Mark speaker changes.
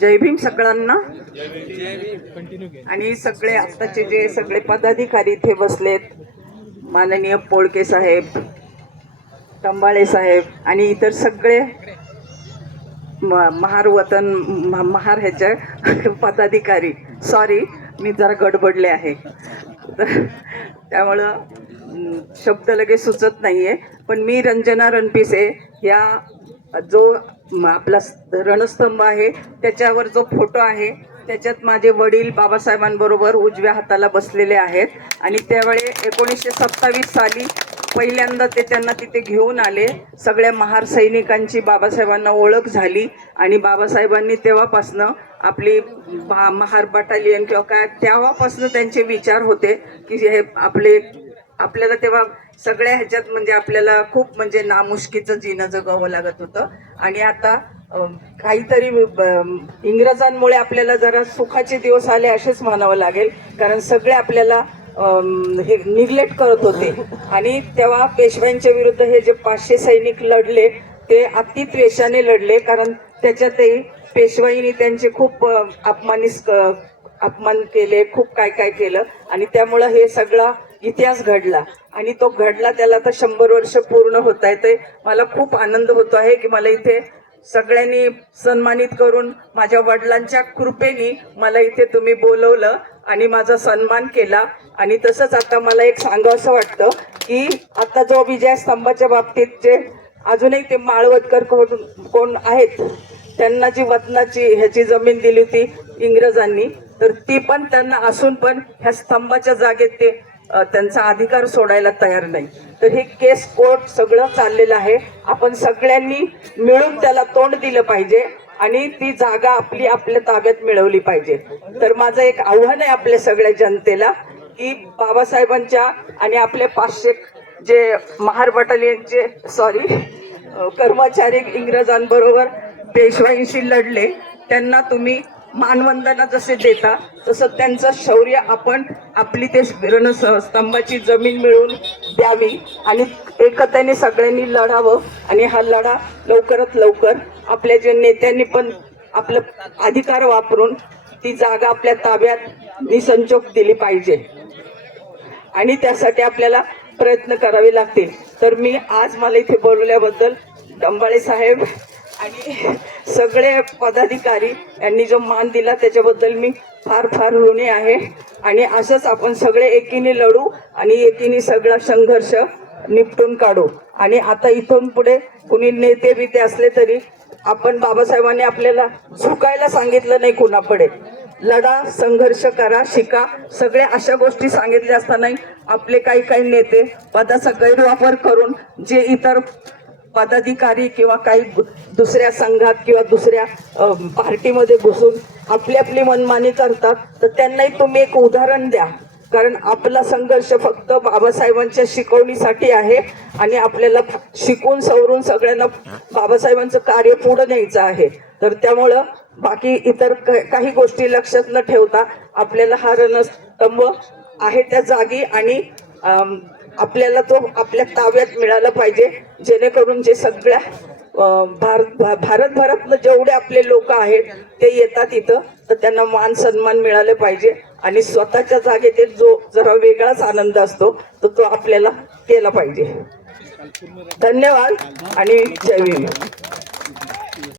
Speaker 1: जय भीम सगळ्यांना. आणि सगळे आत्ताचे जे सगळे पदाधिकारी इथे बसलेत माननीय पोळके साहेब तंबाळे साहेब आणि इतर सगळे म- महार वतन महार ह्याच्या पदाधिकारी. सॉरी मी जरा गडबडले आहे. तर त्यामुळं शब्द लगेच सुचत नाही आहे पण मी रंजना रणपिसे या जो म- आपला रणस्तंभ आहे त्याच्यावर जो फोटो आहे त्याच्यात माझे वडील बाबासाहेबांबरोबर उजव्या हाताला बसलेले आहेत. आणि त्यावेळी एकोणीसशे सत्तावीस साली पहिल्यांदा ते त्यांना तिथे घेऊन आले. सगळ्या महार सैनिकांची बाबासाहेबांना ओळख झाली. आणि बाबासाहेबांनी तेव्हापासनं आपली बा महार बटालियन किंवा काय तेव्हापासनं त्यांचे विचार होते की हे आपले आपल्याला तेव्हा सगळ्या ह्याच्यात म्हणजे आपल्याला खूप म्हणजे नामुष्कीचं जीणं जगावं लागत होतं. आणि आता काहीतरी इंग्रजांमुळे आपल्याला जरा सुखाचे दिवस आले असेच म्हणावं लागेल. कारण सगळे आपल्याला हे निग्लेक्ट करत होते. आणि तेव्हा पेशव्यांच्या विरुद्ध हे जे पाचशे सैनिक लढले ते अतिद्वेषाने लढले. कारण त्याच्यातही पेशवाईने त्यांचे खूप अपमानिस क- अपमान केले खूप काय काय केलं. आणि त्यामुळं हे सगळा इतिहास घडला. आणि तो घडला त्याला आता शंभर वर्ष पूर्ण होत आहे ते मला खूप आनंद होतो आहे की मला इथे सगळ्यांनी सन्मानित करून माझ्या वडिलांच्या कृपेने मला इथे तुम्ही बोलवलं आणि माझा सन्मान केला. आणि तसंच आता मला एक सांगावं वाटतं की आता जो विजयस्तंभाच्या बाबतीत जे अजूनही ते माळवतकर कोण कोण आहेत त्यांना जी वतनाची ह्याची जमीन दिली होती इंग्रजांनी तर ती पण त्यांना असून पण ह्या स्तंभाच्या जागेत ते त्यांचा अधिकार सोडायला तयार नाही. तर हे केस कोर्ट सगळं चाललेलं आहे. आपण सगळ्यांनी मिळून त्याला तोंड दिलं पाहिजे आणि ती जागा आपली आपल्या ताब्यात मिळवली पाहिजे. तर माझं एक आव्हान आहे आपल्या सगळ्या जनतेला की बाबासाहेबांच्या आणि आपले पाचशे जे महार बटालियनचे सॉरी कर्मचारी इंग्रजांबरोबर पेशवाईंशी लढले त्यांना तुम्ही मानवंदना जसे देता तसं त्यांचं शौर्य आपण आपली ते रण स्तंभाची जमीन मिळवून द्यावी आणि एकत्याने सगळ्यांनी लढावं आणि हा लढा लवकरात लवकर आपल्या जे नेत्यांनी पण आपलं अधिकार वापरून ती जागा आपल्या ताब्यात निसंचोक दिली पाहिजे. आणि त्यासाठी आपल्याला प्रयत्न करावे लागतील. तर मी आज मला इथे बोलवल्याबद्दल डंबाळे साहेब आणि सगळे पदाधिकारी यांनी जो मान दिला त्याच्याबद्दल मी फार फार ऋणी आहे. आणि असंच आपण सगळे एकीने लढू आणि एकीने सगळा संघर्ष निपटून काढू. आणि आता इथून पुढे कुणी नेते बिते असले तरी आपण बाबासाहेबांनी आपल्याला झुकायला सांगितलं नाही कुणापुढे. लढा संघर्ष करा शिका. सगळ्या अशा गोष्टी सांगितल्या असतानाही आपले काही काही नेते पदाचा गैरवापर करून जे इतर पदाधिकारी किंवा काही दुसऱ्या संघात किंवा दुसऱ्या पार्टीमध्ये घुसून आपली आपली मनमानी करतात तर त्यांनाही तुम्ही एक उदाहरण द्या. कारण आपला संघर्ष फक्त बाबासाहेबांच्या शिकवणीसाठी आहे आणि आपल्याला शिकून सवरून सगळ्यांना बाबासाहेबांचं कार्य पुढे न्यायचं आहे. तर त्यामुळं बाकी इतर क- काही गोष्टी लक्षात न ठेवता आपल्याला हा रणस्तंभ आहे त्या जागी आणि आपल्याला तो आपल्या ताब्यात मिळाला पाहिजे जेणेकरून जे सगळ्या भारत भा- भारतभरातलं जेवढे आपले लोक आहेत ते येतात इथं. तर त्यांना मान सन्मान मिळाले पाहिजे. आणि स्वतःच्या जागेत जो जरा वेगळाच आनंद असतो तर तो आपल्याला केला पाहिजे. धन्यवाद आणि जय